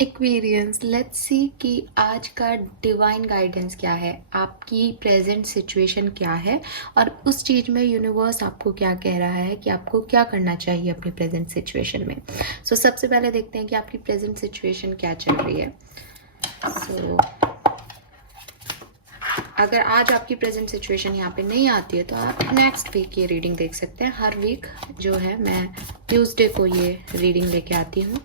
Aquarians, let's see कि आज का डिवाइन गाइडेंस क्या है, आपकी प्रेजेंट सिचुएशन क्या है और उस चीज़ में यूनिवर्स आपको क्या कह रहा है कि आपको क्या करना चाहिए अपनी प्रेजेंट सिचुएशन में। सबसे पहले देखते हैं कि आपकी प्रेजेंट सिचुएशन क्या चल रही है। अगर आज आपकी प्रेजेंट सिचुएशन यहाँ पे नहीं आती है तो आप नेक्स्ट वीक ये रीडिंग देख सकते हैं। हर वीक जो है मैं ट्यूसडे को ये रीडिंग लेके आती हूँ।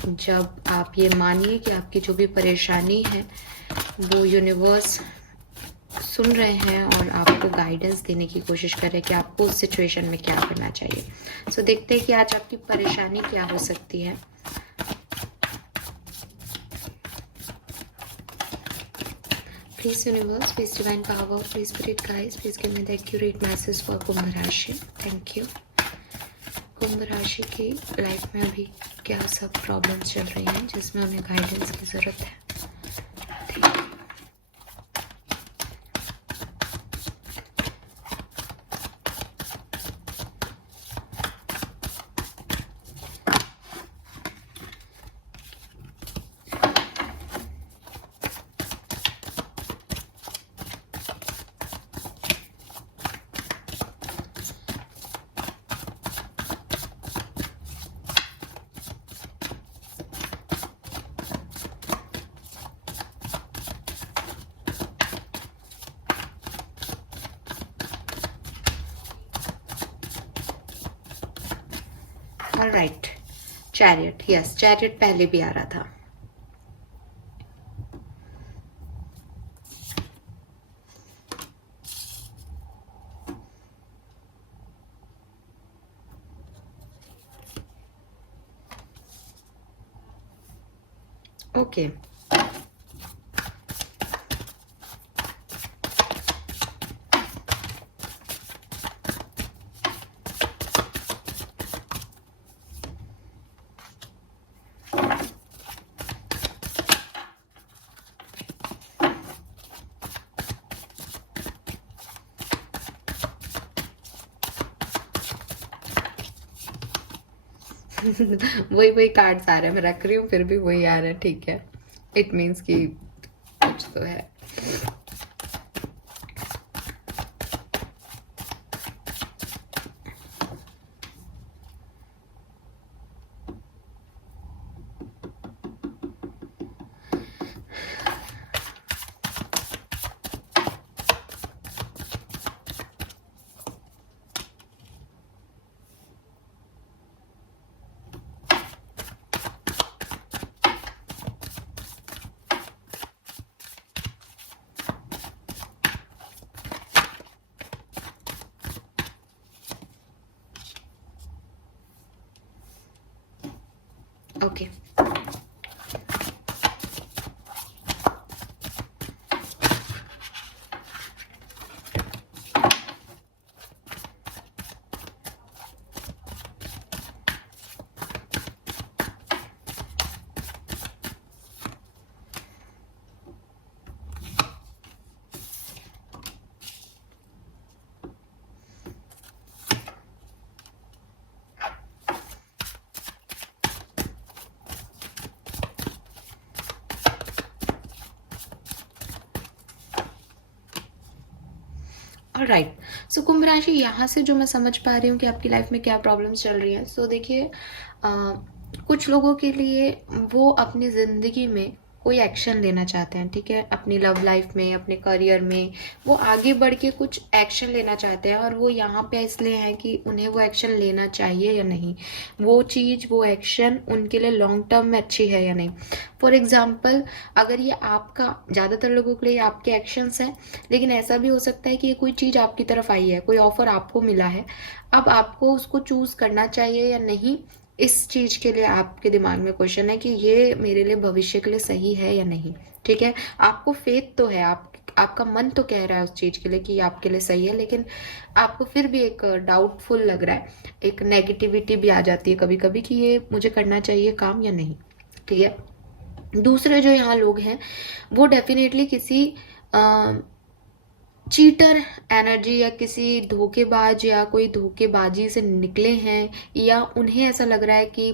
जब आप ये मानिए कि आपकी जो भी परेशानी है वो यूनिवर्स सुन रहे हैं और आपको गाइडेंस देने की कोशिश कर रहे हैं कि आपको उस सिचुएशन में क्या करना चाहिए। देखते हैं कि आज आपकी परेशानी क्या हो सकती है। Please universe, please divine power, please spirit guides, please give me the accurate message for कुंभ राशि। Thank you. कुंभ राशि की लाइफ में अभी क्या सब प्रॉब्लम्स चल रही हैं जिसमें उन्हें गाइडेंस की ज़रूरत है। ऑलराइट, चैरियट, यस चैरियट पहले भी आ रहा था। ओके वही कार्ड्स आ रहे हैं, मैं रख रही हूँ फिर भी वही आ रहा है। ठीक है, इट मीन्स कि कुछ तो है। Okay right. कुंभ राशि, यहाँ से जो मैं समझ पा रही हूँ कि आपकी लाइफ में क्या प्रॉब्लम्स चल रही हैं। देखिए, कुछ लोगों के लिए वो अपनी ज़िंदगी में कोई एक्शन लेना चाहते हैं, ठीक है, अपनी लव लाइफ में, अपने करियर में वो आगे बढ़ के कुछ एक्शन लेना चाहते हैं और वो यहाँ पे इसलिए हैं कि उन्हें वो एक्शन लेना चाहिए या नहीं, वो चीज़, वो एक्शन उनके लिए लॉन्ग टर्म में अच्छी है या नहीं। फॉर एग्जाम्पल, अगर ये आपका, ज़्यादातर लोगों के लिए आपके एक्शंस हैं, लेकिन ऐसा भी हो सकता है कि ये कोई चीज़ आपकी तरफ आई है, कोई ऑफर आपको मिला है, अब आपको उसको चूज़ करना चाहिए या नहीं, इस चीज़ के लिए आपके दिमाग में क्वेश्चन है कि ये मेरे लिए भविष्य के लिए सही है या नहीं। ठीक है, आपको फेथ तो है, आपका मन तो कह रहा है उस चीज़ के लिए कि आपके लिए सही है, लेकिन आपको फिर भी एक डाउटफुल लग रहा है, एक नेगेटिविटी भी आ जाती है कभी कभी कि ये मुझे करना चाहिए काम या नहीं। ठीक है, दूसरे जो यहाँ लोग हैं वो डेफिनेटली किसी चीटर एनर्जी या किसी धोखेबाज या कोई धोखेबाजी से निकले हैं, या उन्हें ऐसा लग रहा है कि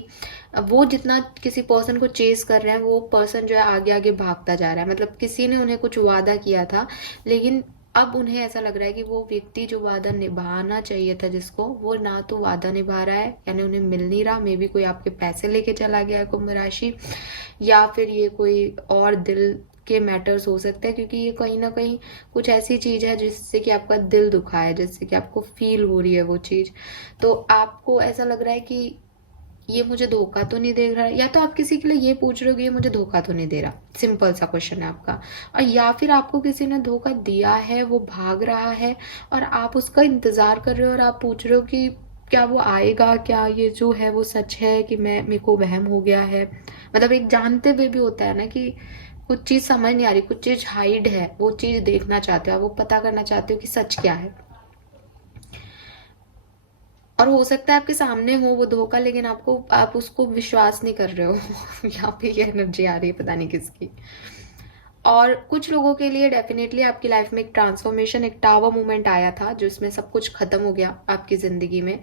वो जितना किसी पर्सन को चेस कर रहे हैं वो पर्सन जो है आगे आगे भागता जा रहा है। मतलब किसी ने उन्हें कुछ वादा किया था, लेकिन अब उन्हें ऐसा लग रहा है कि वो व्यक्ति जो वादा निभाना चाहिए था जिसको, वो ना तो वादा निभा रहा है, यानी उन्हें मिल नहीं रहा। मे बी कोई आपके पैसे लेके चला गया है कुंभ राशि, या फिर ये कोई और दिल के मैटर्स हो सकते हैं, क्योंकि ये कहीं ना कहीं कुछ ऐसी चीज है जिससे कि आपका दिल दुखा है, जिससे कि आपको फील हो रही है वो चीज। तो आपको ऐसा लग रहा है कि ये मुझे धोखा तो नहीं दे रहा, या तो आप किसी के लिए ये पूछ रहे हो कि ये मुझे धोखा तो नहीं दे रहा, सिंपल सा क्वेश्चन है आपका। और या फिर आपको किसी ने धोखा दिया है, वो भाग रहा है और आप उसका इंतजार कर रहे हो, और आप पूछ रहे हो कि क्या वो आएगा, क्या ये जो है वो सच है कि मैं मेरे को वहम हो गया है। मतलब एक जानते हुए भी होता है ना कि कुछ चीज समझ नहीं आ रही, कुछ चीज हाइड है, वो चीज देखना चाहते हो, वो पता करना चाहते हो कि सच क्या है। और हो सकता है आपके सामने हो वो धोखा, लेकिन आप उसको विश्वास नहीं कर रहे हो। यहाँ पे ये एनर्जी आ रही है, पता नहीं किसकी। और कुछ लोगों के लिए डेफिनेटली आपकी लाइफ में एक ट्रांसफॉर्मेशन, एक टावर मूवमेंट आया था जिसमें सब कुछ खत्म हो गया आपकी जिंदगी में।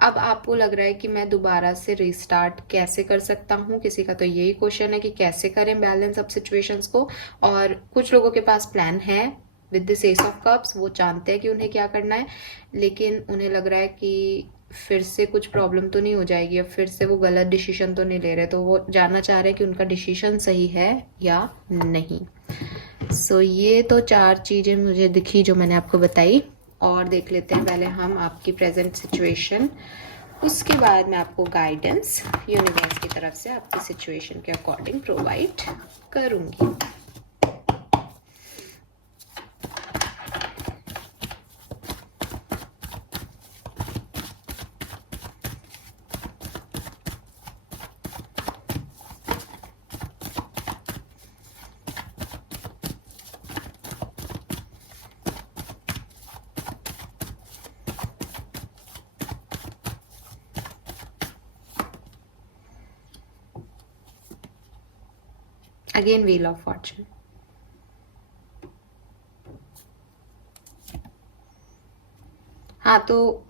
अब आपको लग रहा है कि मैं दोबारा से रिस्टार्ट कैसे कर सकता हूँ। किसी का तो यही क्वेश्चन है कि कैसे करें बैलेंस अप सिचुएशंस को। और कुछ लोगों के पास प्लान है with this S of cups, वो जानते हैं कि उन्हें क्या करना है, लेकिन उन्हें लग रहा है कि फिर से कुछ प्रॉब्लम तो नहीं हो जाएगी, अब फिर से वो गलत डिसीजन तो नहीं ले रहे, तो वो जानना चाह रहे हैं कि उनका डिसीजन सही है या नहीं। सो ये तो 4 चीज़ें मुझे दिखी जो मैंने आपको बताई। और देख लेते हैं पहले हम आपकी प्रेजेंट सिचुएशन, उसके बाद मैं आपको गाइडेंस यूनिवर्स की तरफ से आपकी सिचुएशन के अकॉर्डिंग प्रोवाइड करूँगी। Again wheel of Fortune. हाँ, तो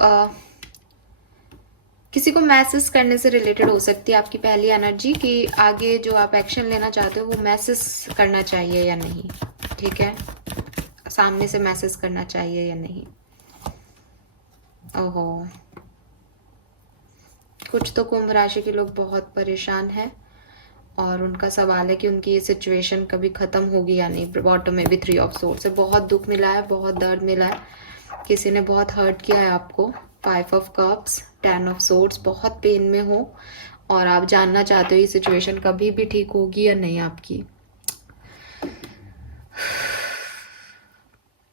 किसी को मैसेज करने से रिलेटेड हो सकती है आपकी पहली एनर्जी, कि आगे जो आप एक्शन लेना चाहते हो वो मैसेज करना चाहिए या नहीं। ठीक है, सामने से मैसेज करना चाहिए या नहीं। ओहो, कुछ तो कुंभ राशि के लोग बहुत परेशान हैं और उनका सवाल है कि उनकी ये सिचुएशन कभी खत्म होगी या नहीं। बॉटम में भी 3 ऑफ सोर्ड्स से बहुत दुख मिला है, बहुत दर्द मिला है, किसी ने बहुत हर्ट किया है आपको। 5 ऑफ कप्स, 10 ऑफ सोर्ड्स, बहुत पेन में हो और आप जानना चाहते हो ये सिचुएशन कभी भी ठीक होगी या नहीं आपकी।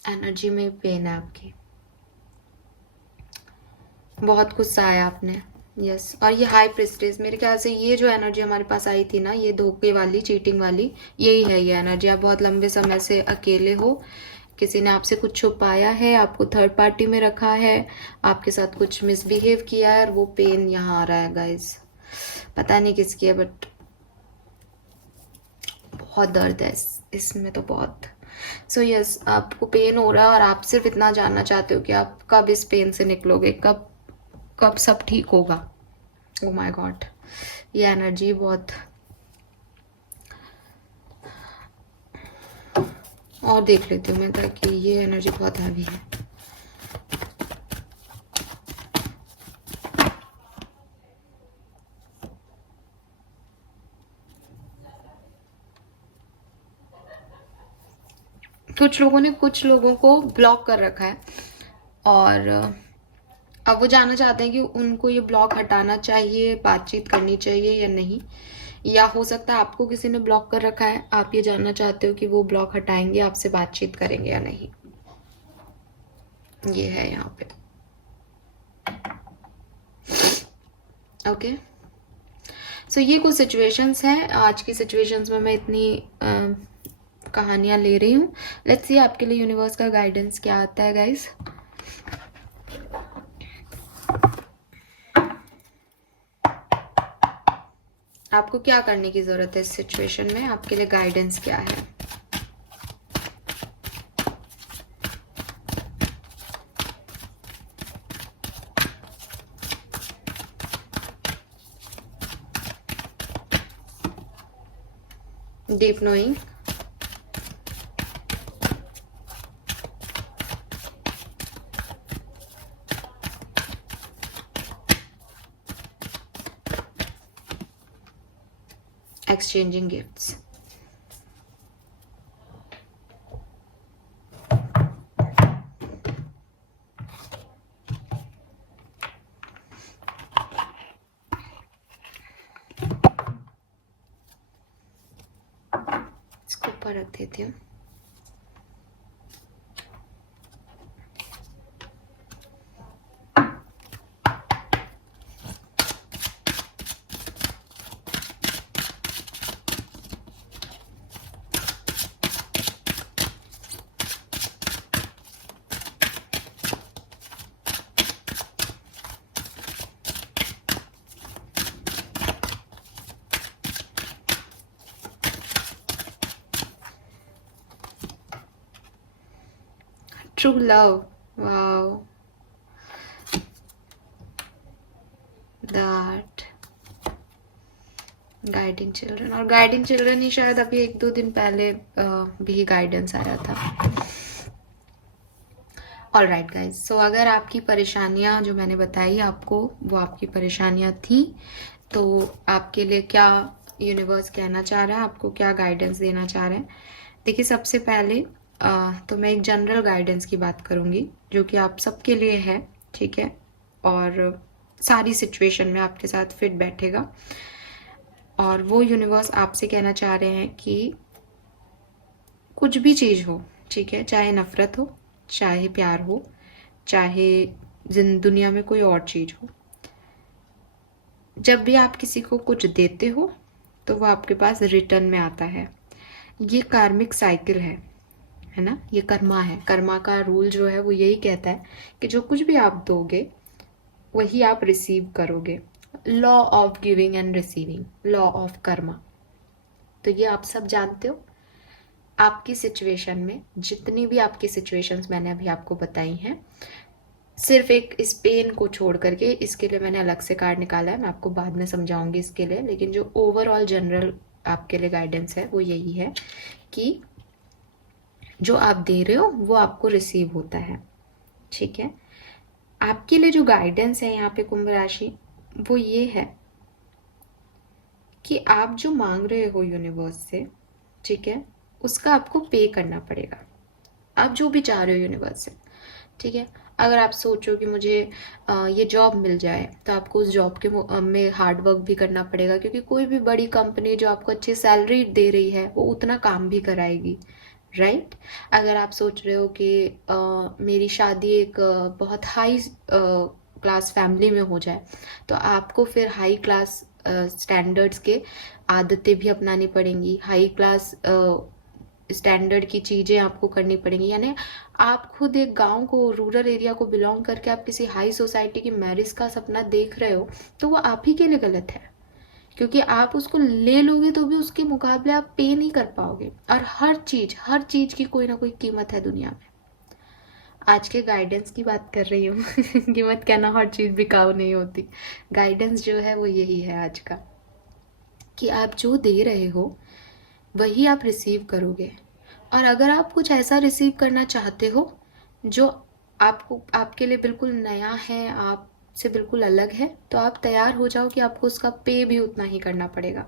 एनर्जी में पेन है आपकी, बहुत गुस्सा आया आपने। यस, और ये हाई प्रेस्टेज, मेरे ख्याल से ये जो एनर्जी हमारे पास आई थी ना, ये धोखे वाली, चीटिंग वाली, यही है ये एनर्जी। आप बहुत लंबे समय से अकेले हो, किसी ने आपसे कुछ छुपाया है, आपको थर्ड पार्टी में रखा है, आपके साथ कुछ मिसबिहेव किया है, और वो पेन यहाँ आ रहा है गाइज। पता नहीं किसकी है, बट बहुत दर्द है इसमें तो बहुत। सो यस, आपको पेन हो रहा है और आप सिर्फ इतना जानना चाहते हो कि आप कब इस पेन से निकलोगे, कब कब सब ठीक होगा। ओ माय गॉड, ये एनर्जी बहुत। और देख लेती हूँ मैं, ताकि ये एनर्जी बहुत हैवी है। कुछ लोगों ने कुछ लोगों को ब्लॉक कर रखा है और अब वो जानना चाहते हैं कि उनको ये ब्लॉक हटाना चाहिए, बातचीत करनी चाहिए या नहीं। या हो सकता है आपको किसी ने ब्लॉक कर रखा है, आप ये जानना चाहते हो कि वो ब्लॉक हटाएंगे, आपसे बातचीत करेंगे या नहीं। ये है यहाँ पे। ओके, सो ये कुछ सिचुएशंस हैं। आज की सिचुएशंस में मैं इतनी कहानियां ले रही हूँ। लेट्स सी आपके लिए यूनिवर्स का गाइडेंस क्या आता है गाइस। आपको क्या करने की जरूरत है इस सिचुएशन में, आपके लिए गाइडेंस क्या है। Deep knowing, exchanging gifts. इसको ऊपर रख देती हूँ। True love. Wow. That. Guiding children, और गाइडिंग चिल्ड्रन ही शायद अभी 1-2 दिन पहले भी गाइडेंस आया था। ऑल राइट गाइज, सो अगर आपकी परेशानियां जो मैंने बताई आपको वो आपकी परेशानियां थी, तो आपके लिए क्या यूनिवर्स कहना चाह रहा है, आपको क्या गाइडेंस देना चाह रहे हैं। देखिए, सबसे पहले तो मैं एक जनरल गाइडेंस की बात करूंगी जो कि आप सबके लिए है, ठीक है, और सारी सिचुएशन में आपके साथ फिट बैठेगा। और वो यूनिवर्स आपसे कहना चाह रहे हैं कि कुछ भी चीज़ हो, ठीक है, चाहे नफरत हो, चाहे प्यार हो, चाहे दुनिया में कोई और चीज़ हो, जब भी आप किसी को कुछ देते हो तो वो आपके पास रिटर्न में आता है। ये कार्मिक साइकिल है ना, ये कर्मा है। कर्मा का रूल जो है वो यही कहता है कि जो कुछ भी आप दोगे वही आप रिसीव करोगे। Law of giving and receiving, law of Karma. तो ये आप सब जानते हो। आपकी सिचुएशन में जितनी भी आपकी सिचुएशंस मैंने अभी आपको बताई हैं, सिर्फ एक इस पेन को छोड़ करके, इसके लिए मैंने अलग से कार्ड निकाला है, मैं आपको बाद में समझाऊंगी इसके लिए, लेकिन जो ओवरऑल जनरल आपके लिए गाइडेंस है वो यही है कि जो आप दे रहे हो वो आपको रिसीव होता है, ठीक है। आपके लिए जो गाइडेंस है यहाँ पे कुंभ राशि, वो ये है कि आप जो मांग रहे हो यूनिवर्स से, ठीक है, उसका आपको पे करना पड़ेगा। आप जो भी चाह रहे हो यूनिवर्स से, ठीक है। अगर आप सोचो कि मुझे ये जॉब मिल जाए, तो आपको उस जॉब के में हार्ड वर्क भी करना पड़ेगा, क्योंकि कोई भी बड़ी कंपनी जो आपको अच्छी सैलरी दे रही है वो उतना काम भी कराएगी, राइट। अगर आप सोच रहे हो कि मेरी शादी एक बहुत हाई क्लास फैमिली में हो जाए, तो आपको फिर हाई क्लास स्टैंडर्ड्स के आदतें भी अपनानी पड़ेंगी, हाई क्लास स्टैंडर्ड की चीज़ें आपको करनी पड़ेंगी। यानी आप खुद एक गांव को, रूरल एरिया को बिलोंग करके आप किसी हाई सोसाइटी की मैरिज का सपना देख रहे हो, तो वो आप ही के लिए गलत है, क्योंकि आप उसको ले लोगे तो भी उसके मुकाबले आप पे नहीं कर पाओगे। और हर चीज की कोई ना कोई कीमत है दुनिया में। आज के गाइडेंस की बात कर रही हूँ कीमत कहना, हर चीज बिकाऊ नहीं होती। गाइडेंस जो है वो यही है आज का, कि आप जो दे रहे हो वही आप रिसीव करोगे। और अगर आप कुछ ऐसा रिसीव करना चाहते हो जो आपको, आपके लिए बिल्कुल नया है, आपसे बिल्कुल अलग है, तो आप तैयार हो जाओ कि आपको उसका पे भी उतना ही करना पड़ेगा,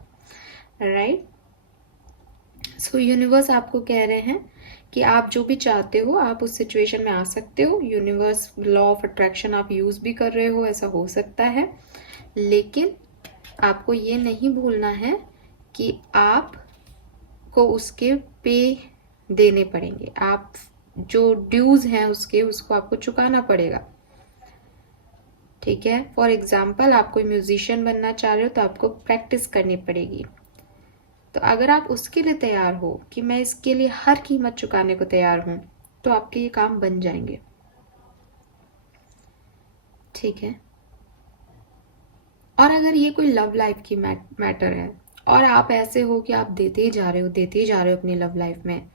राइट। सो यूनिवर्स आपको कह रहे हैं कि आप जो भी चाहते हो आप उस सिचुएशन में आ सकते हो। यूनिवर्स लॉ ऑफ अट्रैक्शन आप यूज भी कर रहे हो, ऐसा हो सकता है, लेकिन आपको ये नहीं भूलना है कि आप को उसके पे देने पड़ेंगे। आप जो ड्यूज हैं उसको आपको चुकाना पड़ेगा, ठीक है। फॉर एग्जाम्पल, आप कोई म्यूजिशियन बनना चाह रहे हो तो आपको प्रैक्टिस करनी पड़ेगी। तो अगर आप उसके लिए तैयार हो कि मैं इसके लिए हर कीमत चुकाने को तैयार हूं, तो आपके ये काम बन जाएंगे, ठीक है। और अगर ये कोई लव लाइफ की मैटर है और आप ऐसे हो कि आप देते ही जा रहे हो अपनी लव लाइफ में,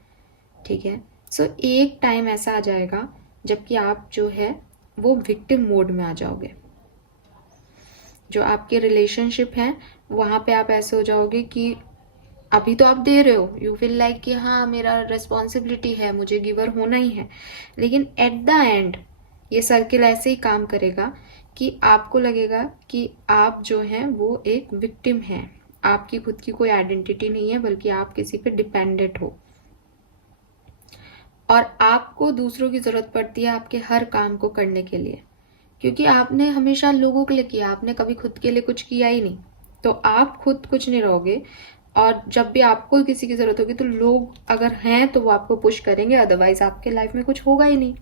ठीक है, सो एक टाइम ऐसा आ जाएगा जबकि आप जो है वो विक्टिम मोड में आ जाओगे। जो आपके रिलेशनशिप हैं वहाँ पे आप ऐसे हो जाओगे कि अभी तो आप दे रहे हो, यू फील लाइक कि हाँ मेरा रिस्पॉन्सिबिलिटी है, मुझे गिवर होना ही है, लेकिन एट द एंड ये सर्किल ऐसे ही काम करेगा कि आपको लगेगा कि आप जो हैं वो एक विक्टिम हैं, आपकी खुद की कोई आइडेंटिटी नहीं है, बल्कि आप किसी पे डिपेंडेंट हो, और आपको दूसरों की ज़रूरत पड़ती है आपके हर काम को करने के लिए, क्योंकि आपने हमेशा लोगों के लिए किया, आपने कभी खुद के लिए कुछ किया ही नहीं। तो आप खुद कुछ नहीं रहोगे, और जब भी आपको किसी की ज़रूरत होगी तो लोग अगर हैं तो वो आपको पुश करेंगे, अदरवाइज आपके लाइफ में कुछ होगा ही नहीं।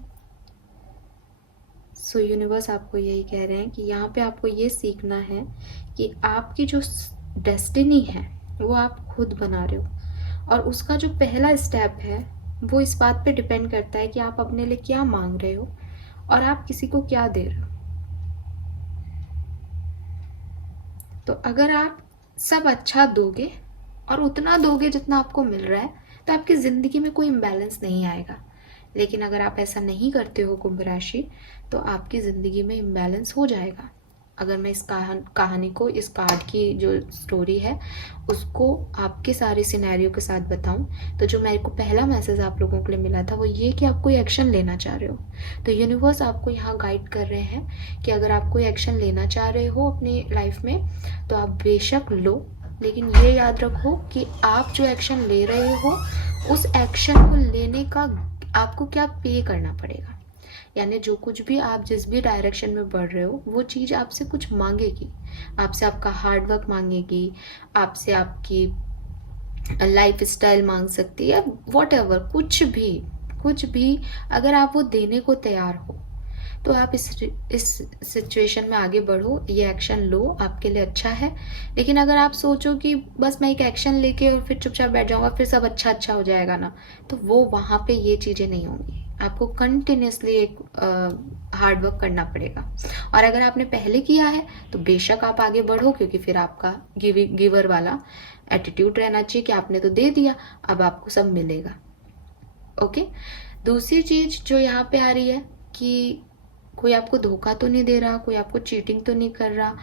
सो यूनिवर्स आपको यही कह रहे हैं कि यहाँ पे आपको ये सीखना है कि आपकी जो डेस्टिनी है वो आप खुद बना रहे हो, और उसका जो पहला स्टेप है वो इस बात पे डिपेंड करता है कि आप अपने लिए क्या मांग रहे हो और आप किसी को क्या दे रहे हो। तो अगर आप सब अच्छा दोगे और उतना दोगे जितना आपको मिल रहा है, तो आपकी ज़िंदगी में कोई इम्बैलेंस नहीं आएगा। लेकिन अगर आप ऐसा नहीं करते हो कुंभ राशि, तो आपकी ज़िंदगी में इम्बैलेंस हो जाएगा। अगर मैं इस कहानी को, इस कार्ड की जो स्टोरी है उसको आपके सारे सिनेरियो के साथ बताऊं, तो जो मेरे को पहला मैसेज आप लोगों के लिए मिला था वो ये कि आप कोई एक्शन लेना चाह रहे हो। तो यूनिवर्स आपको यहाँ गाइड कर रहे हैं कि अगर आप कोई एक्शन लेना चाह रहे हो अपनी लाइफ में तो आप बेशक लो, लेकिन ये याद रखो कि आप जो एक्शन ले रहे हो उस एक्शन को लेने का आपको क्या पे करना पड़ेगा। यानी जो कुछ भी आप जिस भी डायरेक्शन में बढ़ रहे हो वो चीज़ आपसे कुछ मांगेगी, आपसे आपका हार्ड वर्क मांगेगी, आपसे आपकी लाइफ स्टाइल मांग सकती है, वॉट एवर, कुछ भी अगर आप वो देने को तैयार हो तो आप इस सिचुएशन में आगे बढ़ो, ये एक्शन लो, आपके लिए अच्छा है। लेकिन अगर आप सोचो कि बस मैं एक एक्शन लेके और फिर चुपचाप बैठ जाऊंगा फिर सब अच्छा हो जाएगा ना, तो वो वहाँ पे ये चीज़ें नहीं होंगी। आपको कंटिन्यूसली एक हार्ड वर्क करना पड़ेगा, और अगर आपने पहले किया है तो बेशक आप आगे बढ़ो, क्योंकि फिर आपका गिवर वाला एटीट्यूड रहना चाहिए कि आपने तो दे दिया, अब आपको सब मिलेगा। ओके। दूसरी चीज जो यहाँ पे आ रही है कि कोई आपको धोखा तो नहीं दे रहा, कोई आपको चीटिंग तो नहीं कर रहा,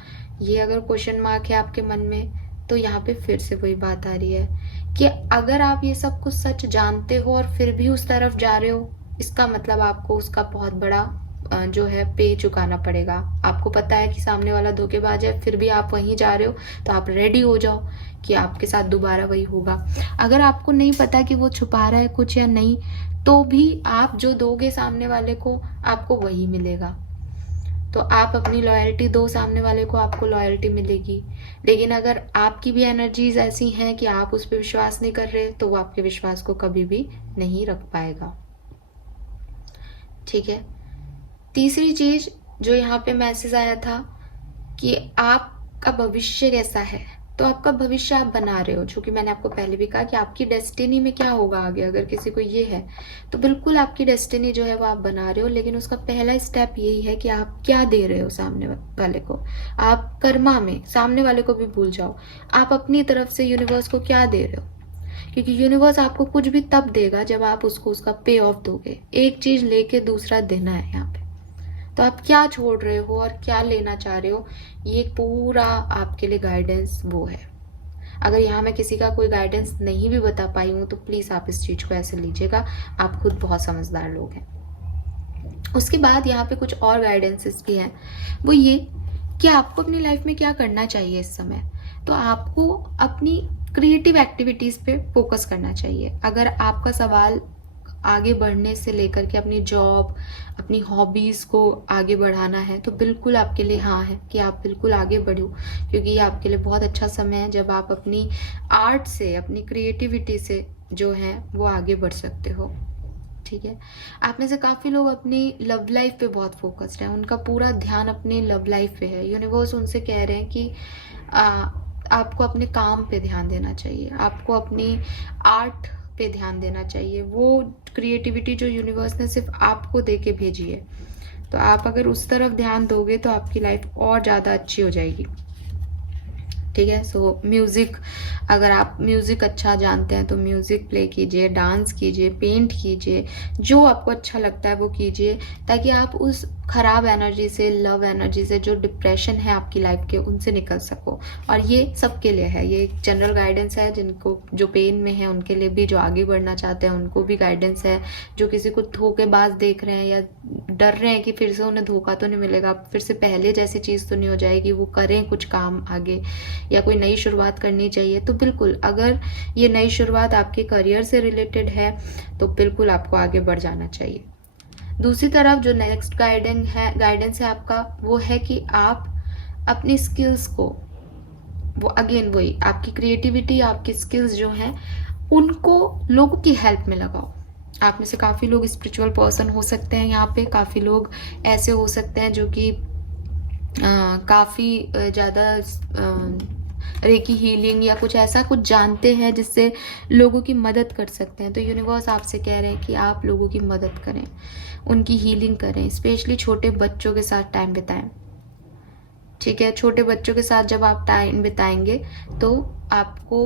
ये अगर क्वेश्चन मार्क है आपके मन में, तो यहाँ पे फिर से वही बात आ रही है कि अगर आप ये सब कुछ सच जानते हो और फिर भी उस तरफ जा रहे हो, इसका मतलब आपको उसका बहुत बड़ा जो है पे चुकाना पड़ेगा। आपको पता है कि सामने वाला धोखेबाज है, फिर भी आप वहीं जा रहे हो, तो आप रेडी हो जाओ कि आपके साथ दोबारा वही होगा। अगर आपको नहीं पता कि वो छुपा रहा है कुछ या नहीं, तो भी आप जो दोगे सामने वाले को आपको वही मिलेगा। तो आप अपनी लॉयल्टी दो सामने वाले को, आपको लॉयल्टी मिलेगी। लेकिन अगर आपकी भी एनर्जीज ऐसी हैं कि आप उस पर विश्वास नहीं कर रहे, तो वो आपके विश्वास को कभी भी नहीं रख पाएगा। ठीक है। तीसरी चीज जो यहाँ पे मैसेज आया था कि आपका भविष्य कैसा है, तो आपका भविष्य आप बना रहे हो, जो कि मैंने आपको पहले भी कहा कि आपकी डेस्टिनी में क्या होगा आगे, अगर किसी को ये है तो बिल्कुल आपकी डेस्टिनी जो है वो आप बना रहे हो। लेकिन उसका पहला स्टेप यही है कि आप क्या दे रहे हो सामने वाले को। आप कर्मा में सामने वाले को भी भूल जाओ, आप अपनी तरफ से यूनिवर्स को क्या दे रहे हो, क्योंकि यूनिवर्स आपको कुछ भी तब देगा जब आप उसको उसका पे ऑफ दोगे। एक चीज लेके दूसरा देना है यहाँ पे। तो आप क्या छोड़ रहे हो और क्या लेना चाह रहे हो, ये पूरा आपके लिए गाइडेंस वो है। अगर यहाँ मैं किसी का कोई गाइडेंस नहीं भी बता पाई हूँ तो प्लीज आप इस चीज को ऐसे लीजिएगा, आप खुद बहुत समझदार लोग हैं। उसके बाद यहाँ पे कुछ और गाइडेंसेस भी हैं, वो ये कि आपको अपनी लाइफ में क्या करना चाहिए इस समय। तो आपको अपनी क्रिएटिव एक्टिविटीज पे फोकस करना चाहिए। अगर आपका सवाल आगे बढ़ने से लेकर के अपनी जॉब, अपनी हॉबीज को आगे बढ़ाना है, तो बिल्कुल आपके लिए हाँ है कि आप बिल्कुल आगे बढ़ो, क्योंकि ये आपके लिए बहुत अच्छा समय है जब आप अपनी आर्ट से, अपनी क्रिएटिविटी से जो है वो आगे बढ़ सकते हो। ठीक है। आप में से काफ़ी लोग अपनी लव लाइफ पे बहुत फोकस्ड हैं, उनका पूरा ध्यान अपने लव लाइफ पे है। यूनिवर्स उनसे कह रहे हैं कि आपको अपने काम पे ध्यान देना चाहिए, आपको अपनी आर्ट पे ध्यान देना चाहिए। वो क्रिएटिविटी जो यूनिवर्स ने सिर्फ आपको दे के भेजी है, तो आप अगर उस तरफ ध्यान दोगे तो आपकी लाइफ और ज़्यादा अच्छी हो जाएगी। ठीक है। सो म्यूज़िक, अगर आप म्यूज़िक अच्छा जानते हैं तो म्यूज़िक प्ले कीजिए, डांस कीजिए, पेंट कीजिए, जो आपको अच्छा लगता है वो कीजिए, ताकि आप उस खराब एनर्जी से, लव एनर्जी से, जो डिप्रेशन है आपकी लाइफ के, उनसे निकल सको। और ये सबके लिए है, ये एक जनरल गाइडेंस है, जिनको जो पेन में है उनके लिए भी, जो आगे बढ़ना चाहते हैं उनको भी गाइडेंस है, जो किसी को धोखेबाज देख रहे हैं या डर रहे हैं कि फिर से उन्हें धोखा तो नहीं मिलेगा, फिर से पहले जैसी चीज़ तो नहीं हो जाएगी, वो करें कुछ काम आगे, या कोई नई शुरुआत करनी चाहिए, तो बिल्कुल, अगर ये नई शुरुआत आपके करियर से रिलेटेड है तो बिल्कुल आपको आगे बढ़ जाना चाहिए। दूसरी तरफ जो नेक्स्ट गाइडेंस है आपका, वो है कि आप अपनी स्किल्स को, वो अगेन वही आपकी क्रिएटिविटी, आपकी स्किल्स जो हैं उनको लोगों की हेल्प में लगाओ। आप में से काफ़ी लोग स्पिरिचुअल पर्सन हो सकते हैं, यहाँ पे काफ़ी लोग ऐसे हो सकते हैं जो कि काफ़ी ज़्यादा रेकी हीलिंग या कुछ ऐसा कुछ जानते हैं जिससे लोगों की मदद कर सकते हैं। तो यूनिवर्स आपसे कह रहे हैं कि आप लोगों की मदद करें, उनकी हीलिंग करें, स्पेशली छोटे बच्चों के साथ टाइम बिताएं। ठीक है, छोटे बच्चों के साथ जब आप टाइम बिताएंगे तो आपको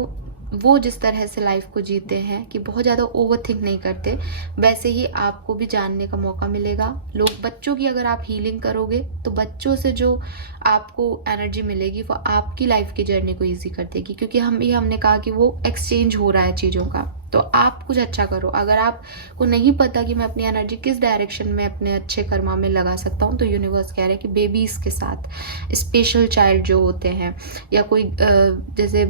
वो जिस तरह से लाइफ को जीते हैं कि बहुत ज़्यादा ओवर थिंक नहीं करते, वैसे ही आपको भी जानने का मौका मिलेगा। लोग बच्चों की अगर आप हीलिंग करोगे तो बच्चों से जो आपको एनर्जी मिलेगी वो आपकी लाइफ की जर्नी को ईजी कर देगी, क्योंकि हमने कहा कि वो एक्सचेंज हो रहा है चीज़ों का। तो आप कुछ अच्छा करो। अगर आपको नहीं पता कि मैं अपनी एनर्जी किस डायरेक्शन में अपने अच्छे कर्मा में लगा सकता हूँ, तो यूनिवर्स कह रहे हैं कि बेबीज़ के साथ, स्पेशल चाइल्ड जो होते हैं, या कोई जैसे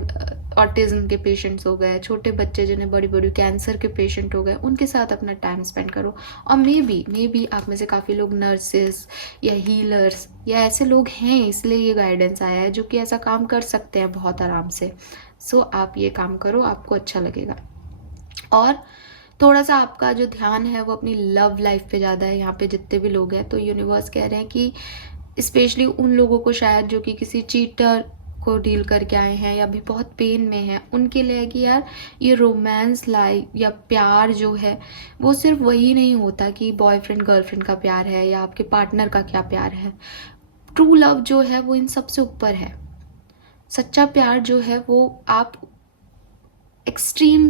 ऑटिज्म के पेशेंट्स हो गए, छोटे बच्चे जिन्हें बड़ी बड़ी कैंसर के पेशेंट हो गए, उनके साथ अपना टाइम स्पेंड करो। और मे बी आप में से काफ़ी लोग नर्सेस या हीलर्स या ऐसे लोग हैं, इसलिए ये गाइडेंस आया है, जो कि ऐसा काम कर सकते हैं बहुत आराम से। सो आप ये काम करो, आपको अच्छा लगेगा। और थोड़ा सा आपका जो ध्यान है वो अपनी लव लाइफ पे ज़्यादा है। यहाँ पे जितने भी लोग हैं, तो यूनिवर्स कह रहे हैं कि स्पेशली उन लोगों को शायद जो कि किसी चीटर को डील करके आए हैं या भी बहुत पेन में हैं, उनके लिए कि यार ये रोमांस लाइफ या प्यार जो है वो सिर्फ वही नहीं होता कि बॉयफ्रेंड गर्लफ्रेंड का प्यार है या आपके पार्टनर का क्या प्यार है। ट्रू लव जो है वो इन सबसे ऊपर है। सच्चा प्यार जो है वो आप एक्सट्रीम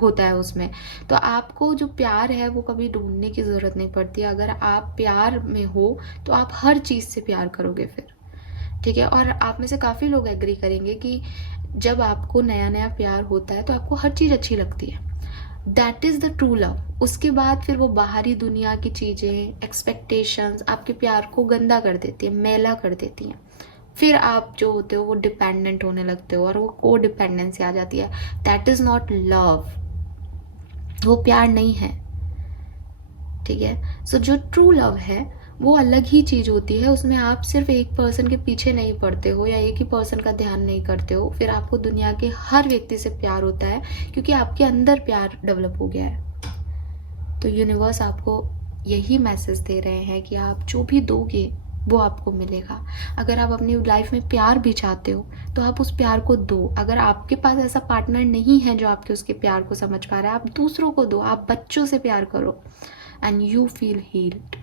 होता है उसमें। तो आपको जो प्यार है वो कभी ढूंढने की ज़रूरत नहीं पड़ती। अगर आप प्यार में हो तो आप हर चीज़ से प्यार करोगे फिर। ठीक है, और आप में से काफ़ी लोग एग्री करेंगे कि जब आपको नया नया प्यार होता है तो आपको हर चीज़ अच्छी लगती है। That is the true love. उसके बाद फिर वो बाहरी दुनिया की चीज़ें, एक्सपेक्टेशंस आपके प्यार को गंदा कर देती है, मैला कर देती हैं। फिर आप जो होते हो वो डिपेंडेंट होने लगते हो और वो को डिपेंडेंसी आ जाती है। दैट इज़ नॉट लव, वो प्यार नहीं है। ठीक है, सो जो ट्रू लव है वो अलग ही चीज़ होती है। उसमें आप सिर्फ एक पर्सन के पीछे नहीं पड़ते हो या एक ही पर्सन का ध्यान नहीं करते हो, फिर आपको दुनिया के हर व्यक्ति से प्यार होता है, क्योंकि आपके अंदर प्यार डेवलप हो गया है। तो यूनिवर्स आपको यही मैसेज दे रहे हैं कि आप जो भी दोगे वो आपको मिलेगा। अगर आप अपनी लाइफ में प्यार भी चाहते हो तो आप उस प्यार को दो। अगर आपके पास ऐसा पार्टनर नहीं है जो आपके उसके प्यार को समझ पा रहा है, आप दूसरों को दो। आप बच्चों से प्यार करो and you feel healed.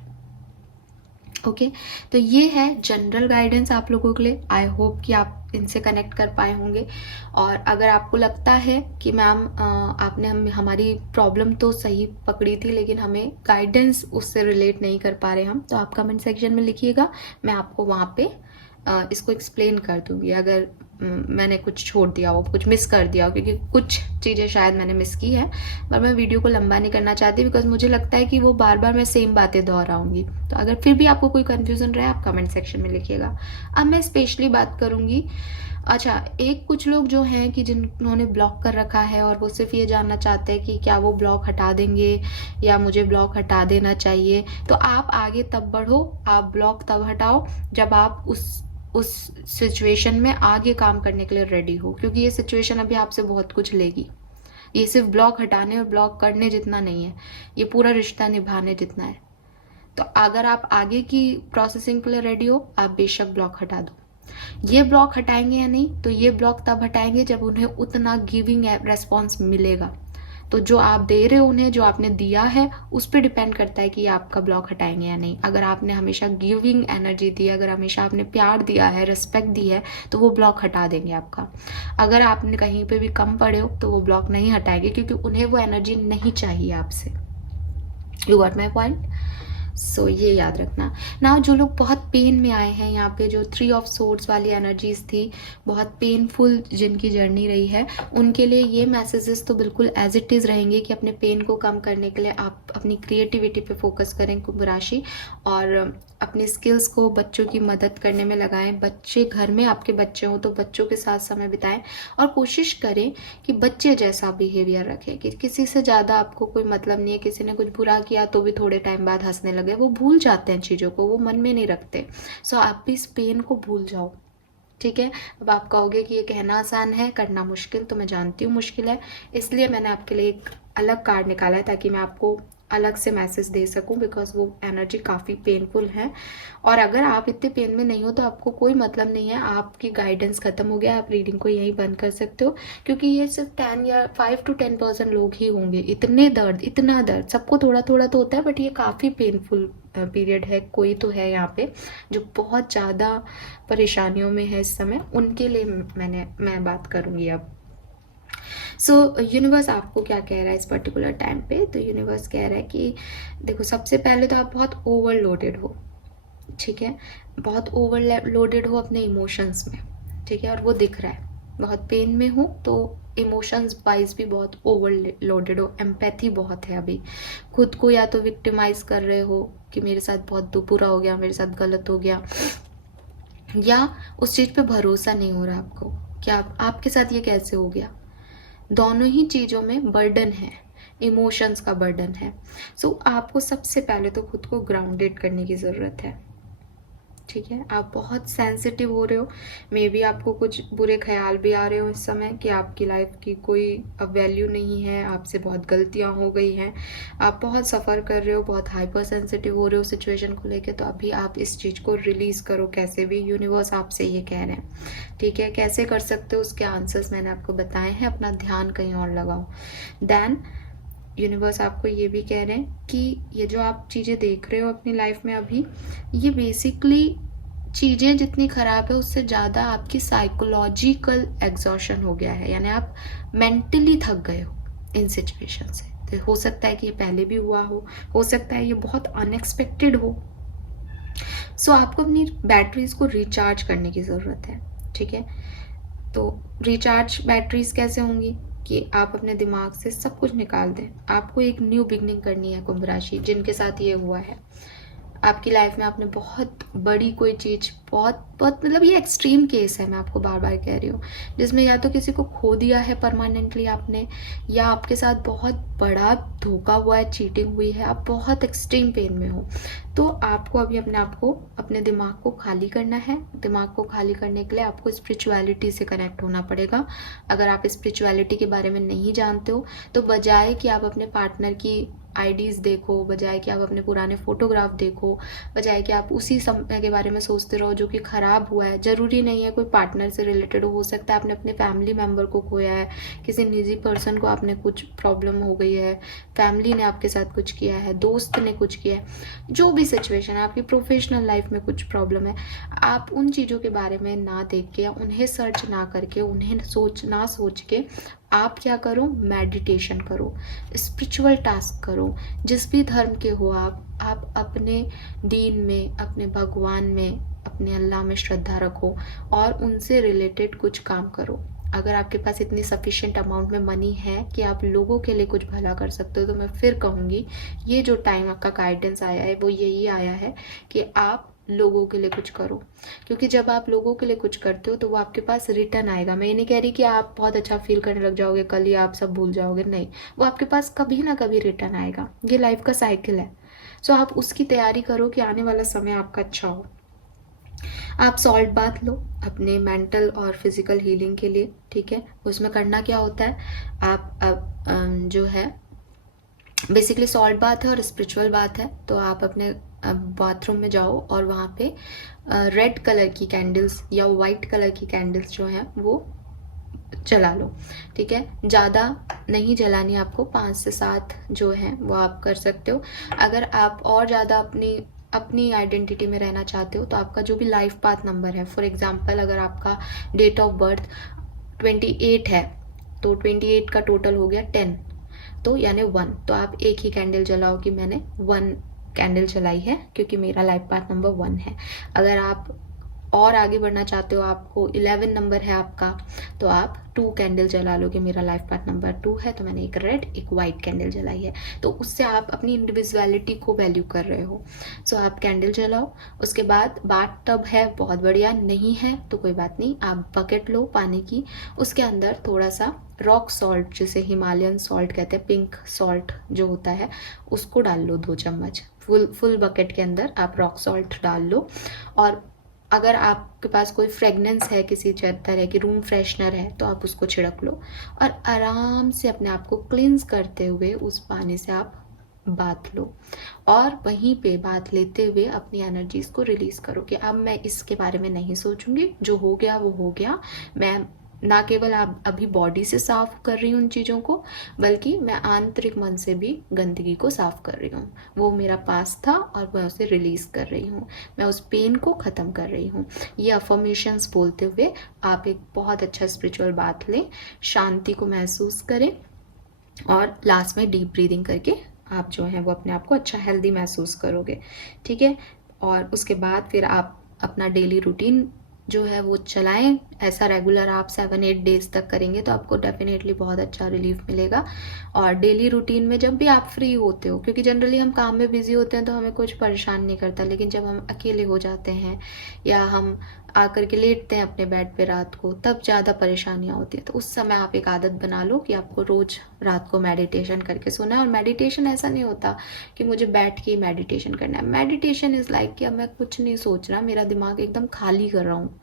Okay, तो ये है जनरल गाइडेंस आप लोगों के लिए। आई होप कि आप इनसे कनेक्ट कर पाए होंगे। और अगर आपको लगता है कि मैम आपने हमारी प्रॉब्लम तो सही पकड़ी थी लेकिन हमें गाइडेंस उससे रिलेट नहीं कर पा रहे हम, तो आप कमेंट सेक्शन में लिखिएगा, मैं आपको वहाँ पे इसको एक्सप्लेन कर दूँगी अगर मैंने कुछ छोड़ दिया हो, कुछ मिस कर दिया हो, क्योंकि कुछ चीज़ें शायद मैंने मिस की है। पर मैं वीडियो को लंबा नहीं करना चाहती, बिकॉज मुझे लगता है कि वो बार बार मैं सेम बातें दोहराऊंगी। तो अगर फिर भी आपको कोई कन्फ्यूज़न रहे, आप कमेंट सेक्शन में लिखिएगा। अब मैं स्पेशली बात करूँगी, अच्छा, कुछ लोग जो हैं कि जिन्होंने ब्लॉक कर रखा है और वो सिर्फ ये जानना चाहते हैं कि क्या वो ब्लॉक हटा देंगे या मुझे ब्लॉक हटा देना चाहिए। तो आप आगे तब बढ़ो, आप ब्लॉक तब हटाओ जब आप उस सिचुएशन में आगे काम करने के लिए रेडी हो, क्योंकि ये सिचुएशन अभी आपसे बहुत कुछ लेगी। ये सिर्फ ब्लॉक हटाने और ब्लॉक करने जितना नहीं है, ये पूरा रिश्ता निभाने जितना है। तो अगर आप आगे की प्रोसेसिंग के लिए रेडी हो, आप बेशक ब्लॉक हटा दो। ये ब्लॉक हटाएंगे या नहीं, तो ये ब्लॉक तब हटाएंगे जब उन्हें उतना गिविंग रेस्पॉन्स मिलेगा, तो जो आप दे रहे हो उन्हें, जो आपने दिया है, उस पर डिपेंड करता है कि ये आपका ब्लॉक हटाएंगे या नहीं। अगर आपने हमेशा गिविंग एनर्जी दी, अगर हमेशा आपने प्यार दिया है, रिस्पेक्ट दी है, तो वो ब्लॉक हटा देंगे आपका। अगर आपने कहीं पे भी कम पड़े हो तो वो ब्लॉक नहीं हटाएंगे, क्योंकि उन्हें वो एनर्जी नहीं चाहिए आपसे। You got my point? So ये याद रखना ना। जो लोग बहुत पेन में आए हैं, यहाँ पे जो 3 ऑफ सोर्ड्स वाली एनर्जीज थी, बहुत पेनफुल जिनकी जर्नी रही है, उनके लिए ये मैसेजेस तो बिल्कुल एज इट इज़ रहेंगे कि अपने पेन को कम करने के लिए आप अपनी क्रिएटिविटी पे फोकस करें कुंभ राशि, और अपने स्किल्स को बच्चों की मदद करने में लगाएं। बच्चे घर में आपके बच्चे हों तो बच्चों के साथ समय बिताएं, और कोशिश करें कि बच्चे जैसा बिहेवियर रखें, कि किसी से ज़्यादा आपको कोई मतलब नहीं है। किसी ने कुछ बुरा किया तो भी थोड़े टाइम बाद हंसने लगे, वो भूल जाते हैं चीज़ों को, वो मन में नहीं रखते। सो आप भी इस पेन को भूल जाओ, ठीक है। अब आप कहोगे कि ये कहना आसान है, करना मुश्किल, तो मैं जानती हूँ मुश्किल है, इसलिए मैंने आपके लिए एक अलग कार्ड निकाला है ताकि मैं आपको अलग से मैसेज दे सकूं, बिकॉज वो एनर्जी काफ़ी पेनफुल है। और अगर आप इतने पेन में नहीं हो तो आपको कोई मतलब नहीं है, आपकी गाइडेंस ख़त्म हो गया, आप रीडिंग को यहीं बंद कर सकते हो, क्योंकि ये सिर्फ 10 या 5 to 10% लोग ही होंगे। इतने दर्द, इतना दर्द सबको थोड़ा थोड़ा तो होता है, बट ये काफ़ी पेनफुल पीरियड है। कोई तो है यहाँ पे जो बहुत ज़्यादा परेशानियों में है इस समय, उनके लिए मैं बात करूँगी अब। सो यूनिवर्स आपको क्या कह रहा है इस पर्टिकुलर टाइम पे? तो यूनिवर्स कह रहा है कि देखो, सबसे पहले तो आप बहुत ओवरलोडेड हो, ठीक है, बहुत ओवरलोडेड हो अपने इमोशंस में, ठीक है, और वो दिख रहा है। बहुत पेन में हो तो इमोशंस वाइज भी बहुत ओवरलोडेड हो, एम्पैथी बहुत है अभी। खुद को या तो विक्टिमाइज कर रहे हो कि मेरे साथ बहुत बुरा हो गया, मेरे साथ गलत हो गया, या उस चीज़ पे भरोसा नहीं हो रहा आपको कि आपके साथ ये कैसे हो गया। दोनों ही चीज़ों में बर्डन है, इमोशंस का बर्डन है। सो आपको सबसे पहले तो खुद को ग्राउंडेड करने की ज़रूरत है, ठीक है। आप बहुत सेंसिटिव हो रहे हो, मे बी आपको कुछ बुरे ख्याल भी आ रहे हो इस समय कि आपकी लाइफ की कोई अब वैल्यू नहीं है, आपसे बहुत गलतियां हो गई हैं, आप बहुत सफ़र कर रहे हो, बहुत हाइपर सेंसिटिव हो रहे हो सिचुएशन को लेके। तो अभी आप इस चीज़ को रिलीज़ करो कैसे भी, यूनिवर्स आपसे ये कह रहे हैं, ठीक है। कैसे कर सकते हो उसके आंसर्स मैंने आपको बताए हैं, अपना ध्यान कहीं और लगाओ। देन यूनिवर्स आपको ये भी कह रहे हैं कि ये जो आप चीज़ें देख रहे हो अपनी लाइफ में अभी, ये बेसिकली चीज़ें जितनी ख़राब है उससे ज़्यादा आपकी साइकोलॉजिकल एग्जॉशन हो गया है, यानी आप मेंटली थक गए हो इन सिचुएशन से। तो हो सकता है कि ये पहले भी हुआ हो सकता है ये बहुत अनएक्सपेक्टेड हो। सो आपको अपनी बैटरीज को रिचार्ज करने की ज़रूरत है, ठीक है। तो रिचार्ज बैटरीज कैसे होंगी कि आप अपने दिमाग से सब कुछ निकाल दें। आपको एक न्यू बिगनिंग करनी है कुंभ राशि, जिनके साथ ये हुआ है आपकी लाइफ में, आपने बहुत बड़ी कोई चीज़, बहुत बहुत मतलब ये एक्सट्रीम केस है, मैं आपको बार बार कह रही हूँ, जिसमें या तो किसी को खो दिया है परमानेंटली आपने, या आपके साथ बहुत बड़ा धोखा हुआ है, चीटिंग हुई है, आप बहुत एक्सट्रीम पेन में हो। तो आपको अभी अपने आप को, अपने दिमाग को खाली करना है। दिमाग को खाली करने के लिए आपको स्पिरिचुअलिटी से कनेक्ट होना पड़ेगा। अगर आप स्पिरिचुअलिटी के बारे में नहीं जानते हो तो बजाय कि आप अपने पार्टनर की आईडीज़ देखो, बजाय कि आप अपने पुराने फोटोग्राफ देखो, बजाय कि आप उसी समय के बारे में सोचते रहो जो कि ख़राब हुआ है। ज़रूरी नहीं है कोई पार्टनर से रिलेटेड हो सकता है आपने अपने फैमिली मेम्बर को खोया है, किसी निजी पर्सन को आपने कुछ प्रॉब्लम हो गई है, फैमिली ने आपके साथ कुछ किया है, दोस्त ने कुछ किया है, जो भी सिचुएशन है, आपकी प्रोफेशनल लाइफ में कुछ प्रॉब्लम है, आप उन चीज़ों के बारे में ना देख के, उन्हें सर्च ना करके, उन्हें सोच के आप क्या करो, मेडिटेशन करो, स्पिरिचुअल टास्क करो। जिस भी धर्म के हो आप अपने दीन में, अपने भगवान में, अपने अल्लाह में श्रद्धा रखो और उनसे रिलेटेड कुछ काम करो। अगर आपके पास इतनी सफिशिएंट अमाउंट में मनी है कि आप लोगों के लिए कुछ भला कर सकते हो, तो मैं फिर कहूँगी ये जो टाइम आपका गाइडेंस आया है वो यही आया है कि आप लोगों के लिए कुछ करो, क्योंकि जब आप लोगों के लिए कुछ करते हो तो वो आपके पास रिटर्न आएगा। मैं ये नहीं कह रही कि आप बहुत अच्छा फील करने लग जाओगे, कल ही आप सब भूल जाओगे, नहीं, वो आपके पास कभी ना कभी रिटर्न आएगा। ये लाइफ का साइकिल है। सो आप उसकी तैयारी करो कि आने वाला समय आपका अच्छा हो। आप सॉल्ट बाथ लो अपने मेंटल और फिजिकल हीलिंग के लिए, ठीक है। उसमें करना क्या होता है, आप जो है बेसिकली सॉल्ट बाथ है और स्पिरिचुअल बाथ है। तो आप अपने बाथरूम में जाओ और वहाँ पे रेड कलर की कैंडल्स या वाइट कलर की कैंडल्स जो हैं वो जला लो, ठीक है। ज़्यादा नहीं जलानी आपको, 5 से 7 जो है वो आप कर सकते हो। अगर आप और ज़्यादा अपनी आइडेंटिटी में रहना चाहते हो तो आपका जो भी लाइफ पाथ नंबर है, फॉर एग्जांपल अगर आपका डेट ऑफ बर्थ 28 है तो 28 का टोटल हो गया 10, तो यानी 1, तो आप एक ही कैंडल जलाओ कि मैंने 1 कैंडल जलाई है क्योंकि मेरा लाइफ पाथ नंबर 1 है। अगर आप और आगे बढ़ना चाहते हो, आपको 11 नंबर है आपका, तो आप 2 कैंडल जला लो कि मेरा लाइफ पाथ नंबर 2 है, तो मैंने एक रेड एक वाइट कैंडल जलाई है। तो उससे आप अपनी इंडिविजुअलिटी को वैल्यू कर रहे हो। सो आप कैंडल जलाओ। उसके बाद बाथ टब है, बहुत बढ़िया, नहीं है तो कोई बात नहीं, आप बकेट लो पानी की, उसके अंदर थोड़ा सा रॉक सॉल्ट, जिसे हिमालयन सॉल्ट कहते हैं, पिंक सॉल्ट जो होता है, उसको डाल लो 2 चम्मच। फुल बकेट के अंदर आप रॉक सॉल्ट डाल लो। और अगर आपके पास कोई फ्रेगनेंस है किसी तरह की, रूम फ्रेशनर है, तो आप उसको छिड़क लो और आराम से अपने आप को क्लींस करते हुए उस पानी से आप बात लो। और वहीं पे बात लेते हुए अपनी एनर्जीज को रिलीज करो कि अब मैं इसके बारे में नहीं सोचूंगी, जो हो गया वो हो गया। मैं ना केवल आप अभी बॉडी से साफ कर रही हूँ उन चीज़ों को, बल्कि मैं आंतरिक मन से भी गंदगी को साफ कर रही हूँ। वो मेरा पास था और मैं उसे रिलीज कर रही हूँ, मैं उस पेन को ख़त्म कर रही हूँ। ये अफर्मेशंस बोलते हुए आप एक बहुत अच्छा स्पिरिचुअल बात लें, शांति को महसूस करें और लास्ट में डीप ब्रीदिंग करके आप जो है वो अपने आप को अच्छा हेल्दी महसूस करोगे, ठीक है। और उसके बाद फिर आप अपना डेली रूटीन जो है वो चलाएं। ऐसा रेगुलर आप 7-8 डेज तक करेंगे तो आपको डेफिनेटली बहुत अच्छा रिलीफ मिलेगा। और डेली रूटीन में जब भी आप फ्री होते हो, क्योंकि जनरली हम काम में बिजी होते हैं तो हमें कुछ परेशान नहीं करता, लेकिन जब हम अकेले हो जाते हैं या हम आकर के लेटते हैं अपने बेड पे रात को, तब ज़्यादा परेशानियाँ होती हैं। तो उस समय आप एक आदत बना लो कि आपको रोज़ रात को मेडिटेशन करके सोना है। और मेडिटेशन ऐसा नहीं होता कि मुझे बैठ के ही मेडिटेशन करना है। मेडिटेशन इज़ लाइक कि अब मैं कुछ नहीं सोच रहा, मेरा दिमाग एकदम खाली कर रहा हूँ,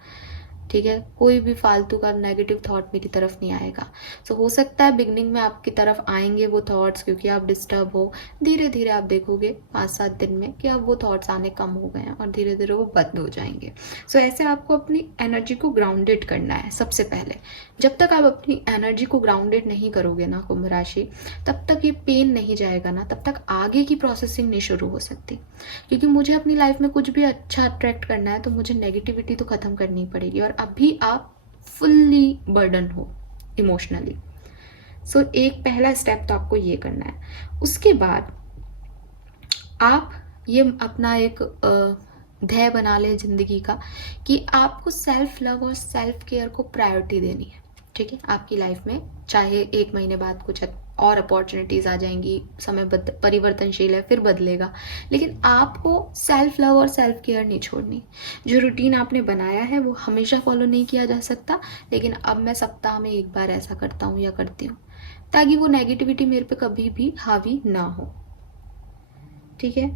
ठीक है। कोई भी फालतू का नेगेटिव थॉट मेरी तरफ नहीं आएगा। सो हो सकता है बिगनिंग में आपकी तरफ आएंगे वो थॉट्स, क्योंकि आप डिस्टर्ब हो। धीरे धीरे आप देखोगे 5-7 दिन में कि अब वो थॉट्स आने कम हो गए हैं और धीरे धीरे वो बंद हो जाएंगे। सो ऐसे आपको अपनी एनर्जी को ग्राउंडेड करना है सबसे पहले। जब तक आप अपनी एनर्जी को ग्राउंडेड नहीं करोगे ना कुंभ राशि, तब तक ये पेन नहीं जाएगा ना, तब तक आगे की प्रोसेसिंग नहीं शुरू हो सकती। क्योंकि मुझे अपनी लाइफ में कुछ भी अच्छा अट्रैक्ट करना है तो मुझे नेगेटिविटी तो ख़त्म करनी पड़ेगी। और अभी आप फुल्ली बर्डन हो इमोशनली। सो एक पहला स्टेप तो आपको ये करना है। उसके बाद आप ये अपना एक ध्येय बना लें ज़िंदगी का कि आपको सेल्फ लव और सेल्फ केयर को प्रायोरिटी देनी है, ठीक है। आपकी लाइफ में चाहे 1 महीने बाद कुछ और अपॉर्चुनिटीज़ आ जाएंगी, समय परिवर्तनशील है, फिर बदलेगा, लेकिन आपको सेल्फ लव और सेल्फ केयर नहीं छोड़नी। जो रूटीन आपने बनाया है वो हमेशा फॉलो नहीं किया जा सकता, लेकिन अब मैं सप्ताह में 1 बार ऐसा करता हूँ या करती हूँ, ताकि वो नेगेटिविटी मेरे पे कभी भी हावी ना हो, ठीक है।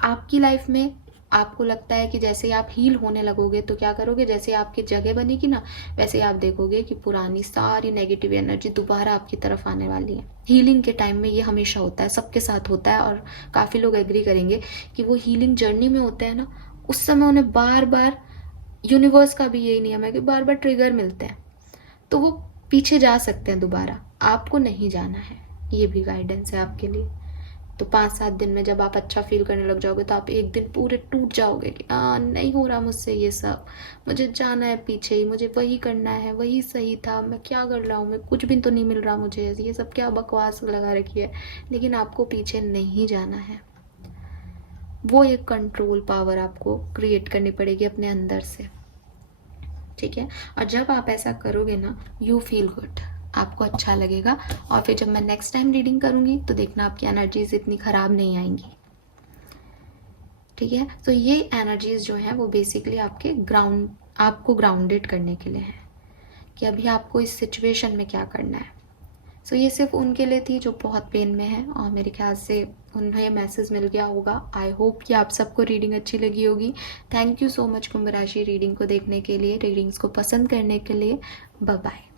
आपकी लाइफ में आपको लगता है कि जैसे आप हील होने लगोगे तो क्या करोगे, जैसे आपकी जगह बनेगी ना, वैसे आप देखोगे कि पुरानी सारी नेगेटिव एनर्जी दोबारा आपकी तरफ आने वाली है। हीलिंग के टाइम में ये हमेशा होता है, सबके साथ होता है, और काफ़ी लोग एग्री करेंगे कि वो हीलिंग जर्नी में होते हैं ना, उस समय उन्हें बार बार, यूनिवर्स का भी यही नियम है कि बार बार ट्रिगर मिलते हैं, तो वो पीछे जा सकते हैं दोबारा, आपको नहीं जाना है। ये भी गाइडेंस है आपके लिए। तो 5-7 दिन में जब आप अच्छा फील करने लग जाओगे तो आप एक दिन पूरे टूट जाओगे कि नहीं हो रहा मुझसे ये सब, मुझे जाना है पीछे ही, मुझे वही करना है, वही सही था, मैं क्या कर रहा हूँ, मैं कुछ भी तो नहीं मिल रहा मुझे, ये सब क्या बकवास लगा रखी है। लेकिन आपको पीछे नहीं जाना है। वो एक कंट्रोल पावर आपको क्रिएट करनी पड़ेगी अपने अंदर से, ठीक है। और जब आप ऐसा करोगे ना, यू फील गुड, आपको अच्छा लगेगा। और फिर जब मैं नेक्स्ट टाइम रीडिंग करूँगी तो देखना आपकी एनर्जीज इतनी ख़राब नहीं आएंगी, ठीक है। तो ये एनर्जीज जो हैं वो बेसिकली आपको ग्राउंडेड करने के लिए है कि अभी आपको इस सिचुएशन में क्या करना है। सो ये सिर्फ उनके लिए थी जो बहुत पेन में है, और मेरे ख्याल से उन्हें मैसेज मिल गया होगा। आई होप कि आप सबको रीडिंग अच्छी लगी होगी। थैंक यू सो मच कुंभ राशि रीडिंग को देखने के लिए, रीडिंग्स को पसंद करने के लिए। Bye bye.